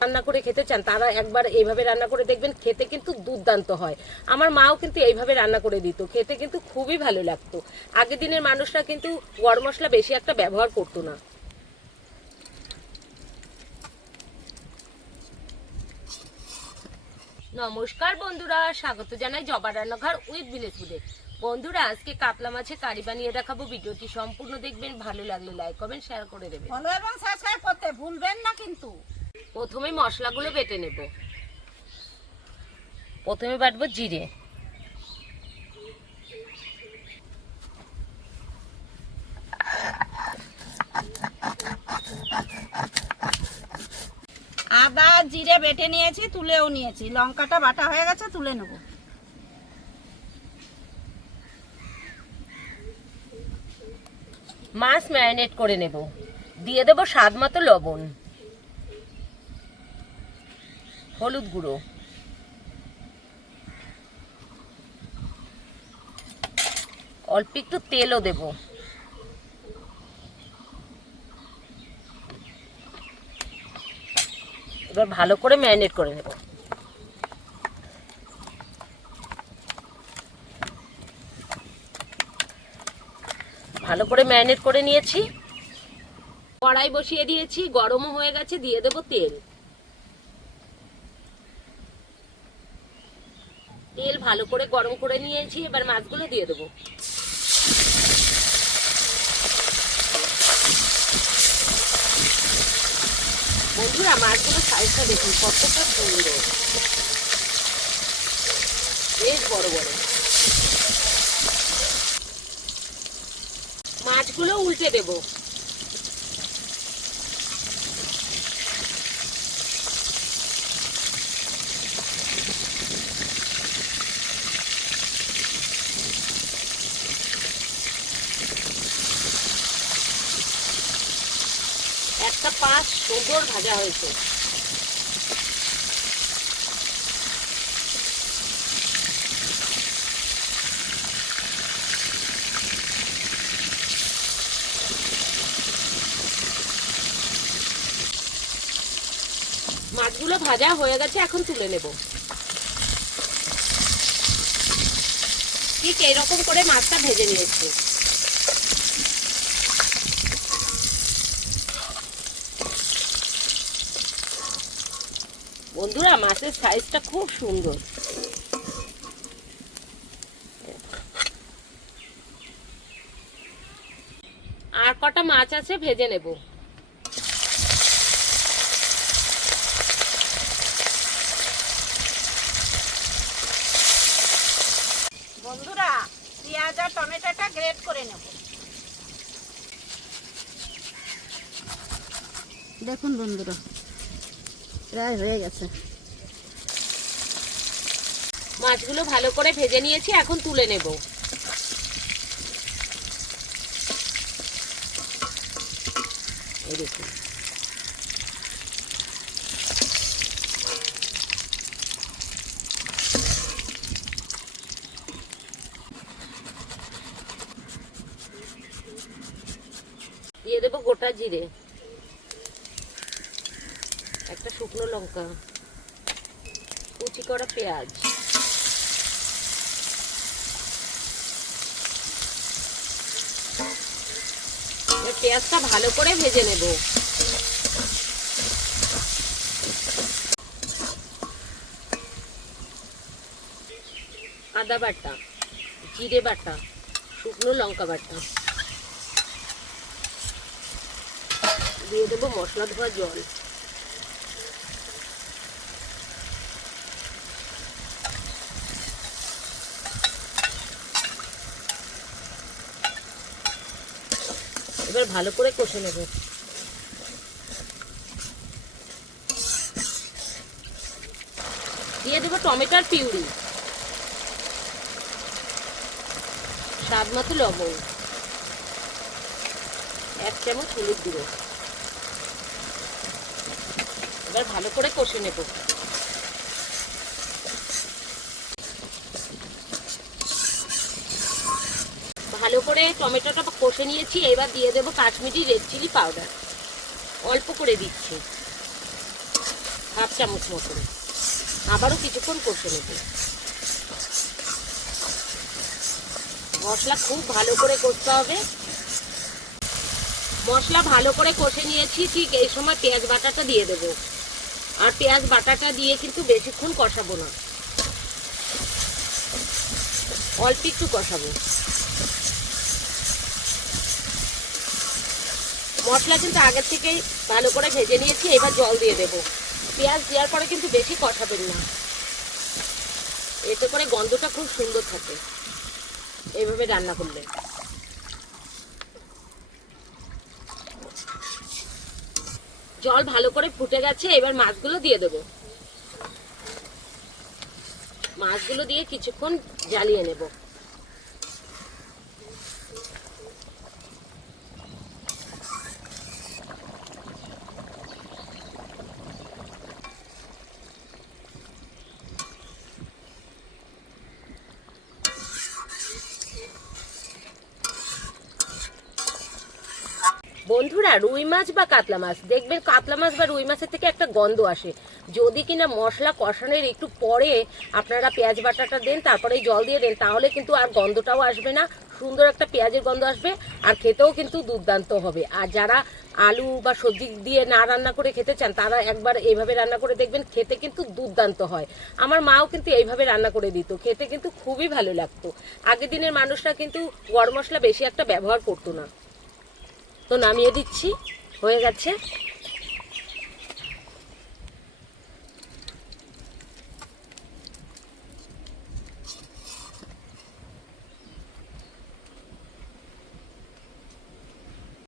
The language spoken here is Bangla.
রান্না করে খেতে চান তারা একবার এইভাবে রান্না করে দেখবেন, খেতে কিন্তু দুর্দান্ত হয়। আমার মাও কিন্তু এইভাবে রান্না করে দিত, খেতে কিন্তু খুবই ভালো লাগতো। আগের দিনের মানুষরা কিন্তু গরম মশলা বেশি একটা ব্যবহার করতো না। নমস্কার বন্ধুরা, স্বাগত জানাই জবা রান্নাঘর উইথ ভিলেজ ফুডে। বন্ধুরা, আজকে কাতলা মাছের কারি বানিয়ে দেখাবো। ভিডিওটি সম্পূর্ণ দেখবেন, ভালো লাগলে লাইক কমেন্ট শেয়ার করে দেবেন, ফলো এবং সাবস্ক্রাইব করতে ভুলবেন না কিন্তু। প্রথমে মশলাগুলো বেটে নেব। প্রথমে বাটবো জিরে, আদা জিরে বেটে নিয়েছি, তুলেও নিয়েছি। লঙ্কাটা বাটা হয়ে গেছে, তুলে নেব। মাছ ম্যারিনেট করে নেব। দিয়ে দেব স্বাদ মতো লবণ, হলুদ গুঁড়ো, অল্প একটু তেলও দেব। এবার ভালো করে ম্যারিনেট করে নেব। ভালো করে ম্যারিনেট করে নিয়েছি। কড়াই বসিয়ে দিয়েছি, গরমও হয়ে গেছে। দিয়ে দেব তেল। তেল ভালো করে গরম করে নিয়েছি, এবার মাছগুলো দিয়ে দেব। বন্ধুরা, মাছগুলো সাইজটা দেখুন কতটা সুন্দর, বেশ বড় বড়। মাছগুলো উল্টে দেব। একটা পাশ সুন্দর ভাজা হয়েছে। মাছগুলো ভাজা হয়ে গেছে, এখন তুলে নেব। ঠিক এইরকম করে মাছটা ভেজে নিয়েছি। বন্ধুরা, মাছের সাইজটা খুব সুন্দর। আর কটা মাছ আছে, ভেজে নেব। বন্ধুরা, পেঁয়াজ আর টমেটোটা গ্রেট করে নেব। দেখুন বন্ধুরা, প্রায় হয়ে গেছে। মাছগুলো ভালো করে ভেজে নিয়েছি, এখন তুলে নেব। এই দেখুন, দিয়ে দেবো গোটা জিরে, একটা শুকনো লঙ্কা, কুচি করা পেঁয়াজ, পেঁয়াজটা ভালো করে ভেজে নেব। আদা বাটা, জিরে বাটা, শুকনো লঙ্কা বাটা, দিয়ে দেবো মশলা ধোয়া জল। এবার ভালো করে কষে নেব। দিয়ে দেবো টমেটোর পিউরি, স্বাদ মতো লবণ, 1 চামচ হলুদ গুঁড়ো। এবার ভালো করে কষে নেব। ভালো করে টমেটোটা কষে নিয়েছি। এবার দিয়ে দেবো কাশ্মীরি রেড চিলি পাউডার, অল্প করে দিচ্ছি। হাফ চামচ মতন। আবারও কিছুক্ষণ কষে নেব। মশলা খুব ভালো করে কষতে হবে। মশলা ভালো করে কষে নিয়েছি, ঠিক এই সময় পেঁয়াজ বাটাটা দিয়ে দেব। আর পেঁয়াজ বাটাটা দিয়ে কিন্তু বেশিক্ষণ কষাবো না, অল্প একটু কষাবো। মশলা কিন্তু আগের থেকেই ভালো করে ভেজে নিয়েছি, এবার জল দিয়ে দেব। পেঁয়াজ দেওয়ার পরে কিন্তু বেশি কষাবেন না, এতে করে গন্ধটা খুব সুন্দর থাকে এইভাবে রান্না করলে। জল ভালো করে ফুটে গেছে, এবার মাছগুলো দিয়ে দেব। মাছগুলো দিয়ে কিছুক্ষণ জ্বালিয়ে নেব। বন্ধুরা, রুই মাছ বা কাতলা মাছ দেখবেন, কাতলা মাছ বা রুই মাছের থেকে একটা গন্ধ আসে। যদি কিনা মশলা কষানোর একটু পরে আপনারা পেঁয়াজ বাটাটা দেন, তারপরে জল দিয়ে দেন, তাহলে কিন্তু আর গন্ধটাও আসবে না, সুন্দর একটা পেঁয়াজের গন্ধ আসবে, আর খেতেও কিন্তু দুর্দান্ত হবে। আর যারা আলু বা সবজি দিয়ে না রান্না করে খেতে চান, তারা একবার এইভাবে রান্না করে দেখবেন, খেতে কিন্তু দুর্দান্ত হয়। আমার মাও কিন্তু এইভাবে রান্না করে দিত, খেতে কিন্তু খুবই ভালো লাগতো। আগের দিনের মানুষরা কিন্তু গরম মশলা বেশি একটা ব্যবহার করতো না। তো নামিয়ে দিচ্ছি, হয়ে গেছে।